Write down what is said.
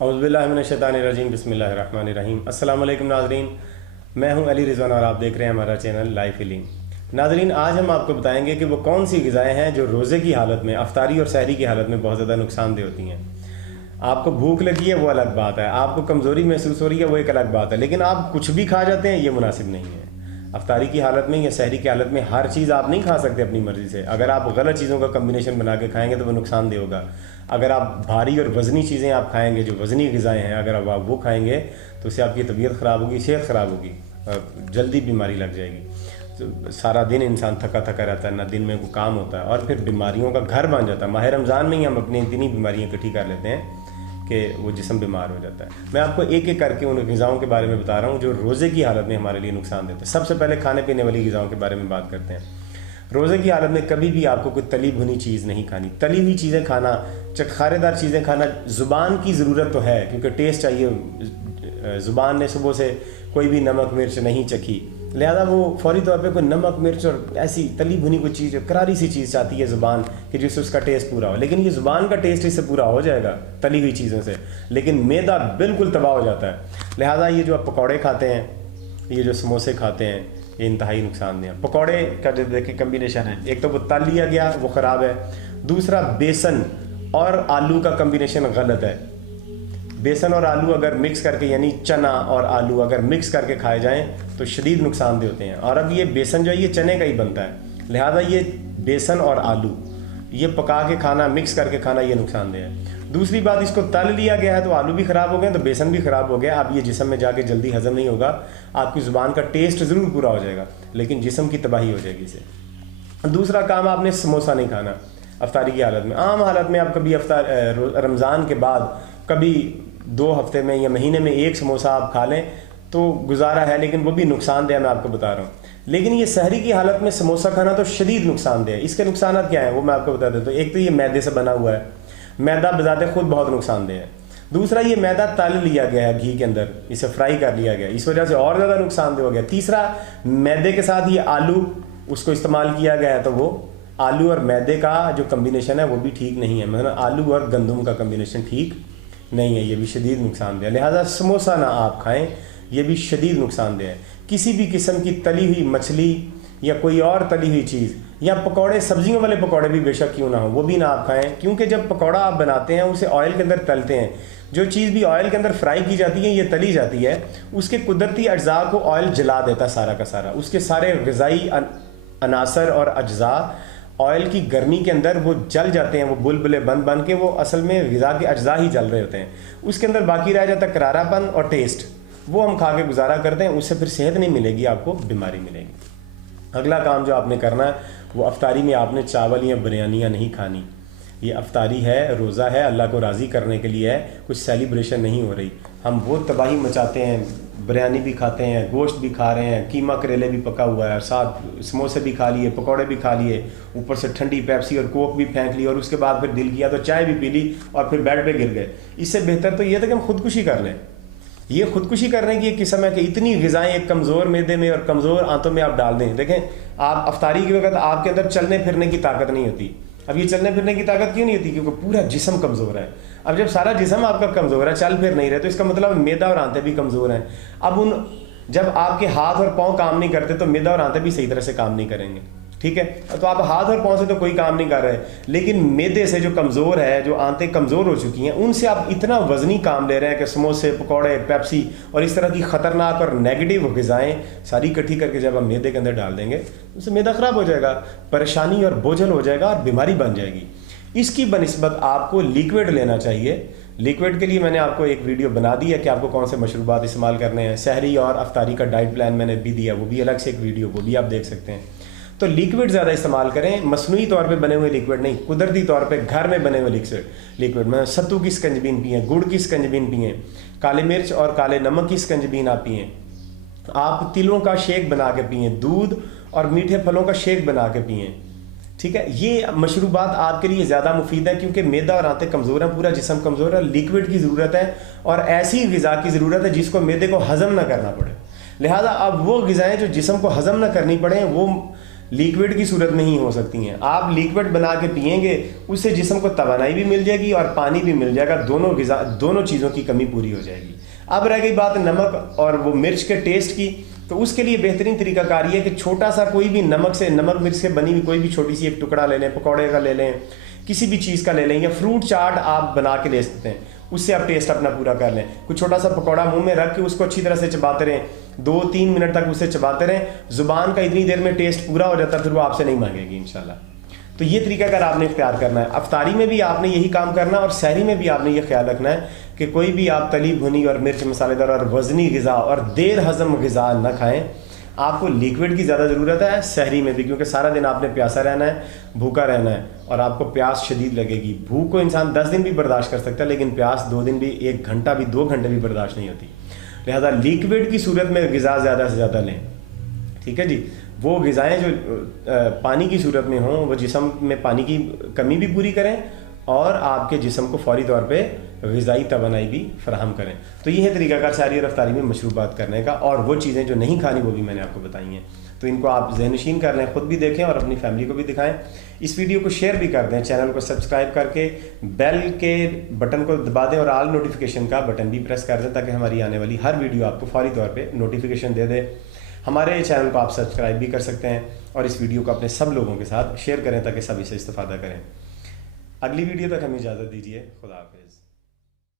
औज़ु बिल्लाहि मिनश्शैतानिर्रजीम बिस्मिल्लाहिर्रहमानिर्रहीम। अस्सलाम वालेकुम नाज़रीन, मैं हूं अली रिज़वान और आप देख रहे हैं हमारा चैनल लाइफ हीलिंग। नाज़रीन, आज हम आपको बताएंगे कि वो कौन सी ग़िज़ाएँ हैं जो रोज़े की हालत में, इफ्तारी और सहरी की हालत में बहुत ज़्यादा नुकसानदेह होती हैं। आपको भूख लगी है वो अलग बात है, आपको कमज़ोरी महसूस हो रही है वो एक अलग बात है, लेकिन आप कुछ भी खा जाते हैं ये मुनासिब नहीं है। इफ्तारी की हालत में या सहरी की हालत में हर चीज़ आप नहीं खा सकते अपनी मर्ज़ी से। अगर आप गलत चीज़ों का कम्बिनेशन बना के खाएंगे तो वो नुकसानदेह होगा। अगर आप भारी और वज़नी चीज़ें आप खाएंगे, जो वज़नी ग़िज़ाएँ हैं, अगर आप वो खाएंगे तो उससे आपकी तबीयत ख़राब होगी, सेहत ख़राब होगी, जल्दी बीमारी लग जाएगी। तो सारा दिन इंसान थका थका रहता है, ना दिन में कोई काम होता है और फिर बीमारियों का घर बन जाता है। माह रमज़ान में ही हम अपनी इतनी बीमारियाँ इकट्ठी कर लेते हैं कि वो जिस्म बीमार हो जाता है। मैं आपको एक एक करके उन ग़िज़ाओं के बारे में बता रहा हूँ जो रोज़े की हालत में हमारे लिए नुकसान देते हैं। सबसे पहले खाने पीने वाली ग़िज़ाओं के बारे में बात करते हैं। रोज़े की हालत में कभी भी आपको कोई तली भुनी चीज़ नहीं खानी। तली हुई चीज़ें खाना, चटखारेदार चीज़ें खाना, ज़ुबान की ज़रूरत तो है क्योंकि टेस्ट चाहिए। ज़ुबान ने सुबह से कोई भी नमक मिर्च नहीं चखी, लिहाजा वो फौरी तौर पे कोई नमक मिर्च और ऐसी तली भुनी कोई चीज़, करारी सी चीज़ चाहती है ज़ुबान कि जिससे उसका टेस्ट पूरा हो। लेकिन ये ज़ुबान का टेस्ट इससे पूरा हो जाएगा तली हुई चीज़ों से, लेकिन मैदा बिल्कुल तबाह हो जाता है। लिहाजा ये जो आप पकौड़े खाते हैं, ये जो समोसे खाते हैं, ये इंतहाई नुकसानदेह है। पकौड़े का जो देखिए कम्बिनेशन है, एक तो वो तल लिया गया वो ख़राब है, दूसरा बेसन और आलू का कम्बिनेशन गलत है। बेसन और आलू अगर मिक्स करके, यानी चना और आलू अगर मिक्स करके खाए जाएं तो शदीद नुकसानदेह होते हैं। और अब ये बेसन जो है ये चने का ही बनता है, लिहाजा ये बेसन और आलू ये पका के खाना, मिक्स करके खाना, ये नुकसानदेह है। दूसरी बात, इसको तल लिया गया है तो आलू भी ख़राब हो गए तो बेसन भी ख़राब हो गया। अब ये जिस्म में जाके जल्दी हज़म नहीं होगा, आपकी ज़ुबान का टेस्ट ज़रूर पूरा हो जाएगा लेकिन जिस्म की तबाही हो जाएगी इससे। दूसरा काम, आपने समोसा नहीं खाना इफ्तारी की हालत में। आम हालत में आप कभी रमज़ान के बाद कभी 2 हफ्ते में या महीने में एक समोसा आप खा लें तो गुजारा है, लेकिन वो भी नुकसानदेह मैं आपको बता रहा हूँ। लेकिन ये सहरी की हालत में समोसा खाना तो शदीद नुकसानदेह है। इसके नुकसान क्या हैं वो मैं आपको बता देता हूँ। एक तो ये मैदे से बना हुआ है, मैदा बजाते खुद बहुत नुकसानदेह है। दूसरा, ये मैदा तल लिया गया है घी के अंदर, इसे फ्राई कर लिया गया, इस वजह से और ज़्यादा नुकसानदेह हो गया। तीसरा, मैदे के साथ ये आलू उसको इस्तेमाल किया गया है तो वो आलू और मैदे का जो कम्बिनेशन है वो भी ठीक नहीं है, मतलब आलू और गंदम का कम्बिनेशन ठीक नहीं है, ये भी शदीद नुकसानदेह है। लिहाजा समोसा ना आप खाएं, ये भी शदीद नुकसानदेह है। किसी भी किस्म की तली हुई मछली या कोई और तली हुई चीज़ या पकौड़े, सब्जियों वाले पकौड़े भी बेशक क्यों ना हो, वो भी ना आप खाएं, क्योंकि जब पकौड़ा आप बनाते हैं उसे ऑयल के अंदर तलते हैं। जो चीज़ भी ऑयल के अंदर फ्राई की जाती है, ये तली जाती है, उसके कुदरती अज्जा को ऑयल जला देता सारा का सारा। उसके सारे ग़िज़ाई अनासर और अज्जा ऑयल की गर्मी के अंदर वो जल जाते हैं, वो बुलबुले बन बन के वो असल में ग़िज़ा के अज्जा ही जल रहे होते हैं। उसके अंदर बाकी रह जाता करारापन और टेस्ट, वो हम खा के गुजारा करते हैं, उससे फिर सेहत नहीं मिलेगी, आपको बीमारी मिलेगी। अगला काम जो आपने करना है वो इफ्तारी में आपने चावल या बिरयानियाँ नहीं खानी। ये इफ्तारी है, रोज़ा है, अल्लाह को राज़ी करने के लिए है, कुछ सेलिब्रेशन नहीं हो रही। हम वो तबाही मचाते हैं, बिरयानी भी खाते हैं, गोश्त भी खा रहे हैं, कीमा करेले भी पका हुआ है, साथ समोसे भी खा लिए, पकौड़े भी खा लिए, ऊपर से ठंडी पेप्सी और कोक भी फेंक ली, और उसके बाद फिर दिल किया तो चाय भी पी ली और फिर बेड पे गिर गए। इससे बेहतर तो ये था कि हम खुदकुशी कर लें। ये खुदकुशी करने की एक किस्म है कि इतनी ग़िज़ाएँ एक कमज़ोर मैदे में और कमज़ोर आंतों में आप डाल दें। देखें, आप इफ्तारी के वक्त आपके अंदर चलने फिरने की ताकत नहीं होती। अब ये चलने फिरने की ताकत क्यों नहीं होती? क्योंकि पूरा जिस्म कमज़ोर है। अब जब सारा जिस्म आपका कमज़ोर है, चल फिर नहीं रहे, तो इसका मतलब मैदा और आंतें भी कमज़ोर हैं। अब जब आपके हाथ और पाँव काम नहीं करते तो मैदा और आंतें भी सही तरह से काम नहीं करेंगे, ठीक है? तो आप हाथ और पाँव से तो कोई काम नहीं कर रहे, लेकिन मैदे से जो कमज़ोर है, जो आंतें कमज़ोर हो चुकी हैं, उनसे आप इतना वज़नी काम ले रहे हैं कि समोसे, पकौड़े, पेप्सी और इस तरह की ख़तरनाक और नेगेटिव ग़िज़ाएँ सारी इकट्ठी करके जब हम मैदे के अंदर डाल देंगे उससे मैदा ख़राब हो जाएगा, परेशानी और बोझल हो जाएगा और बीमारी बन जाएगी। इसकी बनिस्बत आपको लिक्विड लेना चाहिए। लिक्विड के लिए मैंने आपको एक वीडियो बना दी है कि आपको कौन से मशरूबात इस्तेमाल करने हैं। सहरी और इफ्तारी का डाइट प्लान मैंने भी दिया, वो भी अलग से एक वीडियो, वो भी आप देख सकते हैं। तो लिक्विड ज़्यादा इस्तेमाल करें, मसनूई तौर पे बने हुए लिक्विड नहीं, कुदरती तौर पे घर में बने हुए लिक्विड में सत्तू की स्कंजबीन पिएँ, गुड़ की स्कंजबीन पिएँ, काले मिर्च और काले नमक की स्कंजबीन आप पिएँ, आप तिलों का शेक बना के पिएँ, दूध और मीठे फलों का शेक बना के पिएँ, ठीक है? ये मशरूबात आपके लिए ज़्यादा मुफीद है क्योंकि मैदा और आंतें कमज़ोर हैं, पूरा जिस्म कमज़ोर है। लिक्विड की ज़रूरत है और ऐसी ग़िज़ा की ज़रूरत है जिसको मैदे को हज़म ना करना पड़े। लिहाजा अब वो ग़िज़ाएँ जो जिस्म को हज़म ना करनी पड़े वो लिक्विड की सूरत में ही हो सकती हैं। आप लिक्विड बना के पिएंगे, उससे जिस्म को तवानाई भी मिल जाएगी और पानी भी मिल जाएगा, दोनों चीज़ों की कमी पूरी हो जाएगी। अब रह गई बात नमक और वो मिर्च के टेस्ट की, तो उसके लिए बेहतरीन तरीकाकार ये है कि छोटा सा कोई भी नमक मिर्च से बनी हुई कोई भी छोटी सी एक टुकड़ा ले लें, पकौड़े का ले लें, किसी भी चीज़ का ले लें, या फ्रूट चाट आप बना के ले सकते हैं, उससे आप टेस्ट अपना पूरा कर लें। कुछ छोटा सा पकौड़ा मुंह में रख के उसको अच्छी तरह से चबाते रहें, 2-3 मिनट तक उसे चबाते रहें, ज़ुबान का इतनी देर में टेस्ट पूरा हो जाता है, फिर वो आपसे नहीं मांगेगी इंशाल्लाह। तो ये तरीका अगर आपने इख्तियार करना है। इफ्तारी में भी आपने यही काम करना है और सहरी में भी आपने ये ख्याल रखना है कि कोई भी आप तली भुनी और मिर्च मसालेदार और वज़नी ग़िज़ा और देर हज़म ग़िज़ा न खाएं। आपको लिक्विड की ज़्यादा ज़रूरत है सहरी में भी, क्योंकि सारा दिन आपने प्यासा रहना है, भूखा रहना है और आपको प्यास शदीद लगेगी। भूख को इंसान 10 दिन भी बर्दाश्त कर सकता है, लेकिन प्यास 2 दिन भी, 1 घंटा भी, 2 घंटे भी बर्दाश्त नहीं होती। लिहाजा लिक्विड की सूरत में ग़िज़ा ज़्यादा से ज़्यादा लें, ठीक है जी। वो ग़िज़ाएँ जो पानी की सूरत में हों, वो जिस्म में पानी की कमी भी पूरी करें और आपके जिस्म को फौरी तौर पे ग़िज़ाई तवानाई भी फराहम करें। तो ये है तरीक़ाकार सहरी और इफ्तारी में मशरूबात करने का। और वो चीज़ें जो नहीं खानी वो भी मैंने आपको बताई हैं, तो इनको आप ज़हनशीन कर लें, ख़ुद भी देखें और अपनी फैमिली को भी दिखाएं। इस वीडियो को शेयर भी कर दें, चैनल को सब्सक्राइब करके बेल के बटन को दबा दें और ऑल नोटिफिकेशन का बटन भी प्रेस कर दें, ताकि हमारी आने वाली हर वीडियो आपको फौरी तौर पर नोटिफिकेशन दे दे। हमारे चैनल को आप सब्सक्राइब भी कर सकते हैं और इस वीडियो को अपने सब लोगों के साथ शेयर करें ताकि सभी से इस्तेफादा करें। अगली वीडियो तक हमें इजाज़त दीजिए। खुदा हाफिज़।